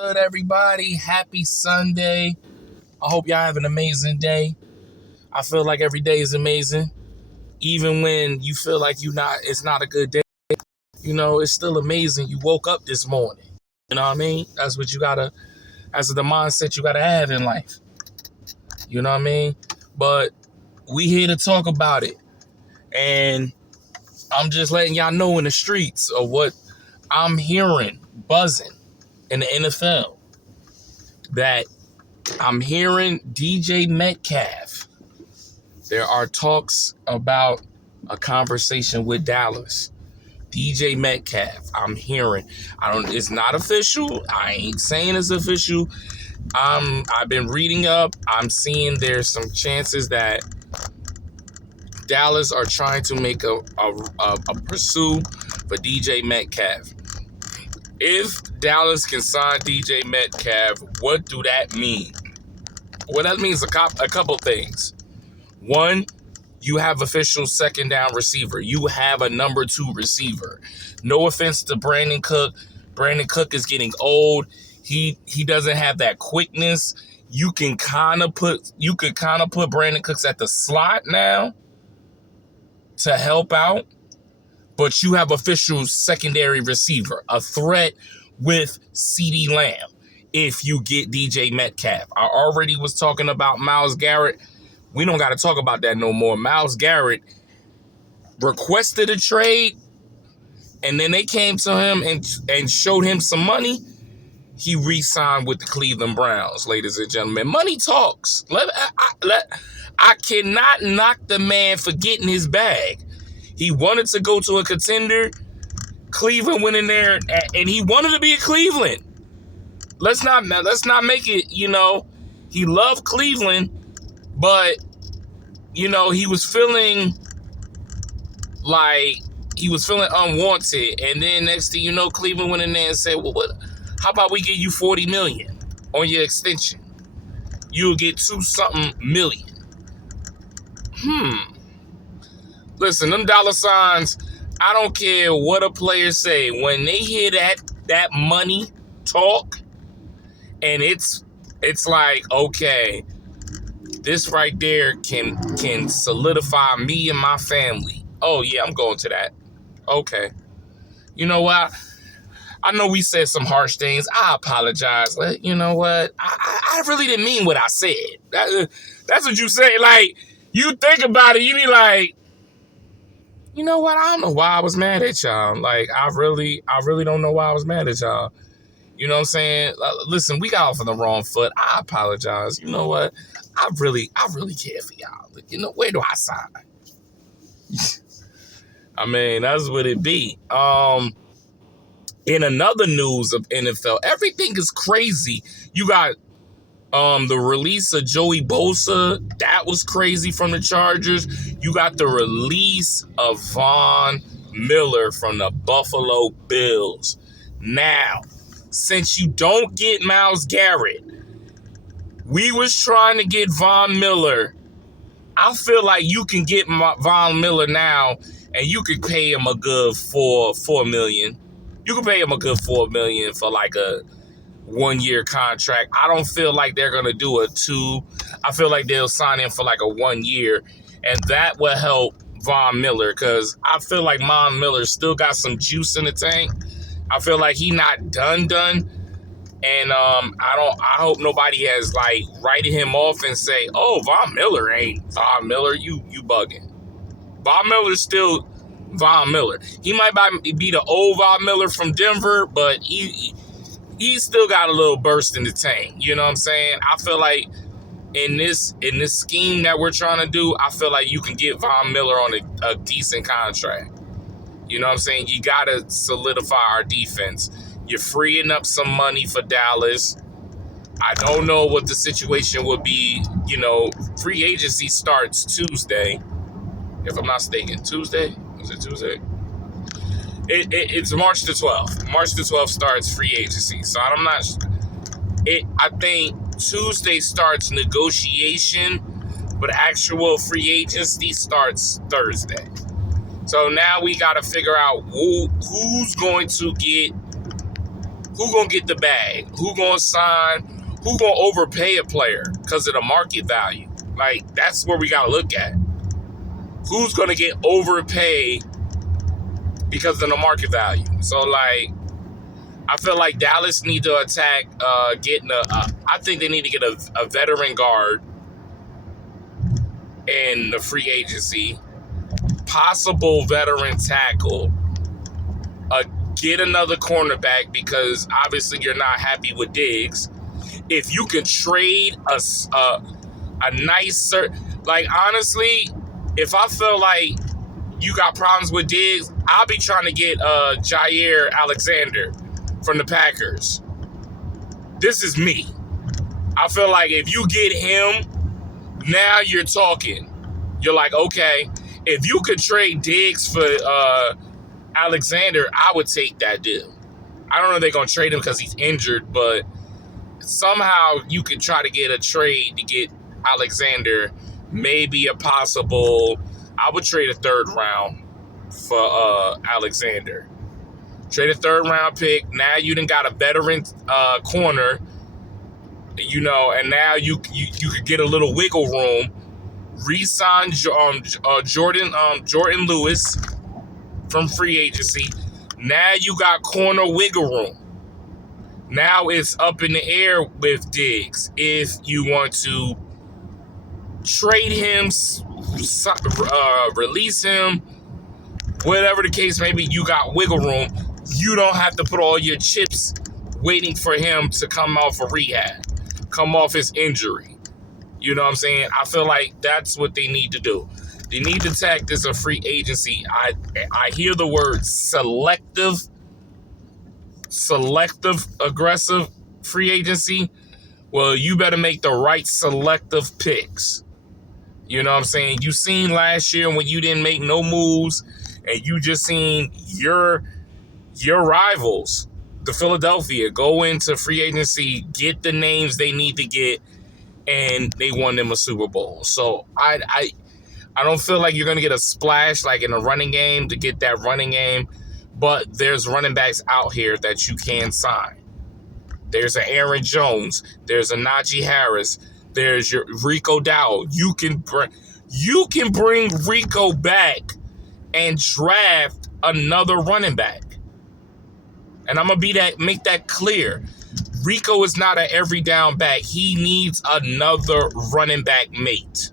Good, everybody. Happy Sunday. I hope y'all have an amazing day. I feel like every day is amazing. Even when you feel like it's not a good day, it's still amazing. You woke up this morning. You know what I mean? That's the mindset you gotta have in life. You know what I mean? But we here to talk about it. And I'm just letting y'all know in the streets of what I'm hearing, buzzing in the NFL, that I'm hearing DJ Metcalf. There are talks about a conversation with Dallas. DJ Metcalf, I'm hearing. It's not official. I ain't saying it's official. I've been reading up. I'm seeing there's some chances that Dallas are trying to make a pursue for DJ Metcalf. If Dallas can sign DJ Metcalf, what do that mean? Well, that means a couple things. One, you have official second down receiver. You have a number 2 receiver. No offense to Brandon Cook. Brandon Cook is getting old. He doesn't have that quickness. You could kind of put Brandon Cooks at the slot now to help out. But you have official secondary receiver, a threat with CeeDee Lamb if you get DJ Metcalf. I already was talking about Myles Garrett. We don't got to talk about that no more. Myles Garrett requested a trade, and then they came to him and showed him some money. He re-signed with the Cleveland Browns, ladies and gentlemen. Money talks. I cannot knock the man for getting his bag. He wanted to go to a contender. Cleveland went in there, and he wanted to be at Cleveland. Let's not make it, he loved Cleveland, but, he was feeling unwanted. And then next thing you know, Cleveland went in there and said, well, how about we give you $40 million on your extension? You'll get $2-something million. Listen, them dollar signs, I don't care what a player say. When they hear that money talk, and it's like, okay, this right there can solidify me and my family. Oh, yeah, I'm going to that. Okay. You know what? I know we said some harsh things. I apologize. But you know what? I really didn't mean what I said. That's what you say. Like, you think about it, you be like, you know what? I don't know why I was mad at y'all. Like, I really don't know why I was mad at y'all. You know what I'm saying? Listen, we got off on the wrong foot. I apologize. You know what? I really care for y'all. Where do I sign? I mean, that's what it be. In another news of NFL, everything is crazy. You got the release of Joey Bosa. That was crazy from the Chargers. You got the release of Von Miller from the Buffalo Bills. Now, since you don't get Myles Garrett, we was trying to get Von Miller. I feel like you can get Von Miller now, and you could pay him a good $4 million. You can pay him a good $4 million for like a 1-year contract. I don't feel like they're gonna do a 2. I feel like they'll sign him for like a 1 year, and that will help Von Miller, because I feel like Von Miller still got some juice in the tank. I feel like he not done, and I hope nobody has like writing him off and say, oh, Von Miller ain't Von Miller. You bugging. Von Miller's still Von Miller. He might be the old Von Miller from Denver, but he still got a little burst in the tank. You know what I'm saying? I feel like in this scheme that we're trying to do, I feel like you can get Von Miller on a decent contract. You know what I'm saying? You got to solidify our defense. You're freeing up some money for Dallas. I don't know what the situation would be. Free agency starts Tuesday, if I'm not mistaken. Tuesday? Was it Tuesday? It's March the 12th. March the 12th starts free agency. So I'm not. I think Tuesday starts negotiation, but actual free agency starts Thursday. So now we got to figure out who's going to get Who gonna get the bag? Who gonna sign? Who gonna overpay a player because of the market value? Like, that's where we gotta look at. Who's gonna get overpaid because of the market value? So, like, I feel like Dallas need to attack getting I think they need to get a veteran guard in the free agency, possible veteran tackle, get another cornerback because obviously you're not happy with Diggs. If you can trade a nicer, like, honestly, if I feel like you got problems with Diggs, I'll be trying to get Jair Alexander from the Packers. This is me. I feel like if you get him, now you're talking. You're like, okay, if you could trade Diggs for Alexander, I would take that deal. I don't know if they're going to trade him because he's injured, but somehow you could try to get a trade to get Alexander. Maybe a possible, I would trade a third round for Alexander. Trade a third round pick. Now you done got a veteran corner, you know, and now you could get a little wiggle room. Re-sign Jordan Lewis from free agency. Now you got corner wiggle room. Now it's up in the air with Diggs. If you want to trade him, release him, whatever the case may be, you got wiggle room. You don't have to put all your chips waiting for him to come off of rehab, come off his injury. You know what I'm saying? I feel like that's what they need to do. They need to attack this a free agency. I hear the word selective, aggressive free agency. Well, you better make the right selective picks. You know what I'm saying? You seen last year when you didn't make no moves and you just seen your rivals, the Philadelphia, go into free agency, get the names they need to get, and they won them a Super Bowl. So I don't feel like you're going to get a splash like in a running game to get that running game, but there's running backs out here that you can sign. There's an Aaron Jones. There's a Najee Harris. There's your Rico Dowdle. You can bring Rico back and draft another running back. And I'm going to make that clear. Rico is not an every down back. He needs another running back mate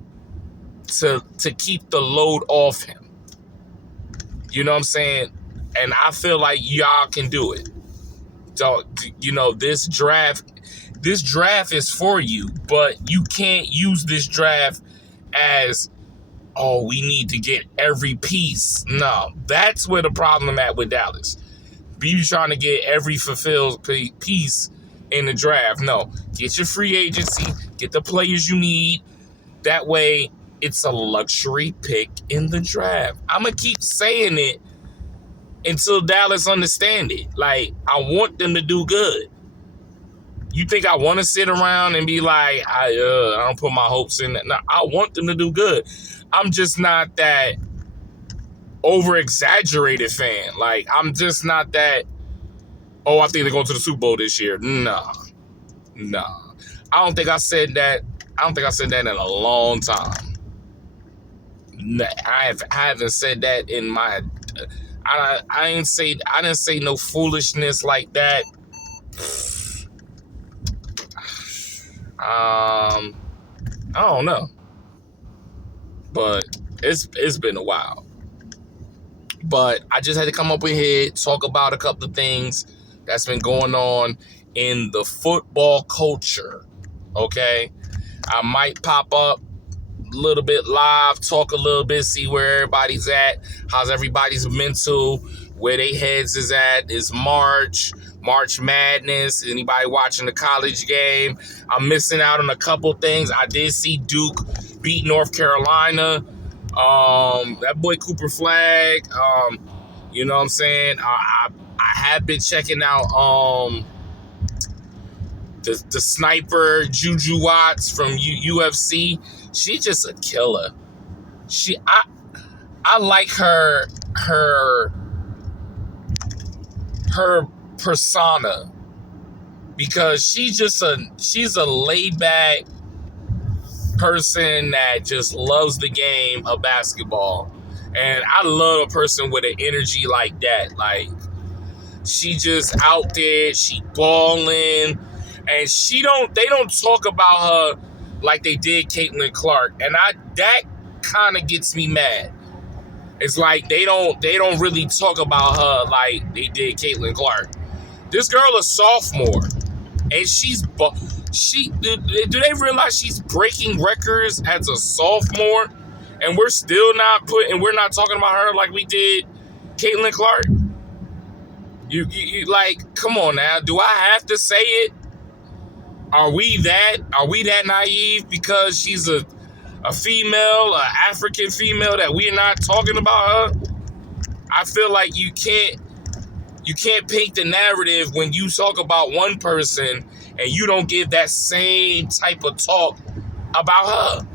to keep the load off him. You know what I'm saying? And I feel like y'all can do it. So, you know, this draft is for you, but you can't use this draft as, oh, we need to get every piece. No, that's where the problem at with Dallas. Be trying to get every fulfilled piece in the draft. No, get your free agency, get the players you need. That way, it's a luxury pick in the draft. I'm going to keep saying it until Dallas understand it. Like, I want them to do good. You think I want to sit around and be like, I don't put my hopes in that? No, I want them to do good. I'm just not that over-exaggerated fan. Like, I'm just not that, oh, I think they're going to the Super Bowl this year. No. I don't think I said that in a long time. I haven't said that in my... I didn't say no foolishness like that. I don't know. But it's been a while. But I just had to come up in here, talk about a couple of things that's been going on in the football culture. Okay? I might pop up a little bit live, talk a little bit, see where everybody's at, how's everybody's mental, where they heads is at. It's March Madness. Anybody watching the college game? I'm missing out on a couple things. I did see Duke beat North Carolina. That boy Cooper Flag. You know what I'm saying? I have been checking out the sniper Juju Watts from UFC. She's just a killer. I like her persona. because she's a laid back person that just loves the game of basketball. And I love a person with an energy like that. Like, she just out there, she balling, and they don't talk about her like they did Caitlin Clark. And that kind of gets me mad. It's like they don't really talk about her like they did Caitlin Clark. This girl is sophomore, and do they realize she's breaking records as a sophomore, and we're not talking about her like we did Caitlin Clark? You like, come on now. Do I have to say it? Are we that naive because she's a female, an African female, that we're not talking about her? I feel like you can't paint the narrative when you talk about one person and you don't give that same type of talk about her.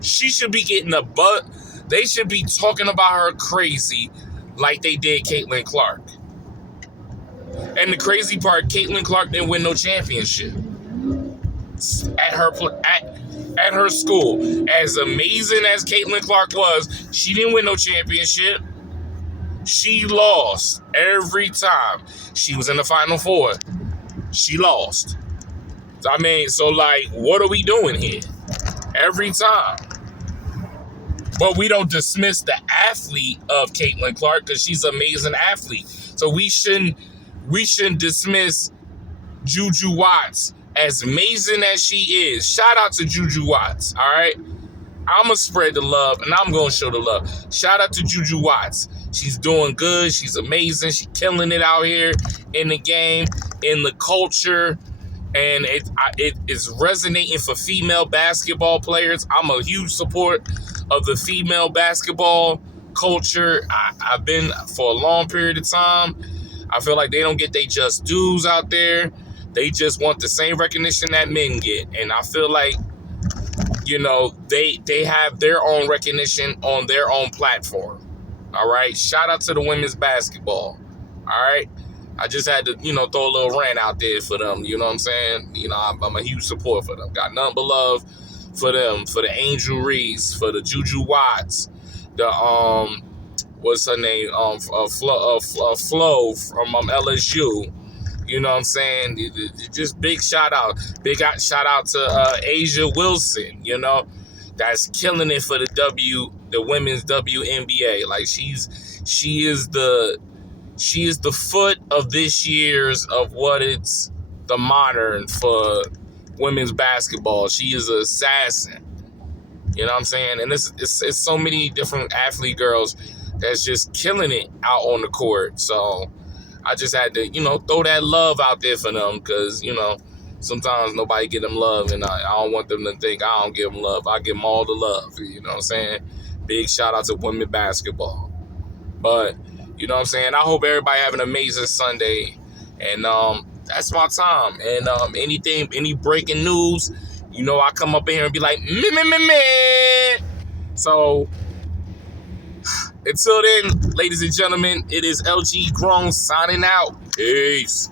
She should be getting a butt. They should be talking about her crazy like they did Caitlin Clark. And the crazy part, Caitlin Clark didn't win no championship at her school. As amazing as Caitlin Clark was, she didn't win no championship. She lost every time she was in the Final Four. She lost. I mean, so like, what are we doing here? Every time. But we don't dismiss the athlete of Caitlin Clark because she's an amazing athlete. So we shouldn't dismiss Juju Watts, as amazing as she is. Shout out to Juju Watts, all right? I'm going to spread the love, and I'm going to show the love. Shout out to Juju Watts. She's doing good. She's amazing. She's killing it out here in the game, in the culture, and it is resonating for female basketball players. I'm a huge support of the female basketball culture. I've been for a long period of time. I feel like they don't get their just dues out there. They just want the same recognition that men get. And I feel like, you know, they have their own recognition on their own platform. All right. Shout out to the women's basketball. All right. I just had to, throw a little rant out there for them. You know what I'm saying? I'm a huge support for them. Got nothing but love for them, for the Angel Reese, for the Juju Watts, the what's her name? Flo from LSU. You know what I'm saying? Just big shout out. Shout out to Asia Wilson, that's killing it for the women's WNBA. Like, she is the foot of this year's of what it's the modern for women's basketball. She is an assassin. You know what I'm saying? And it's so many different athlete girls that's just killing it out on the court. So I just had to, throw that love out there for them because, sometimes nobody get them love, and I don't want them to think I don't give them love. I give them all the love, you know what I'm saying? Big shout out to women basketball. But, you know what I'm saying? I hope everybody have an amazing Sunday, and that's my time. And any breaking news, I come up in here and be like, meh. So, until then, ladies and gentlemen, it is LG Grown signing out. Peace.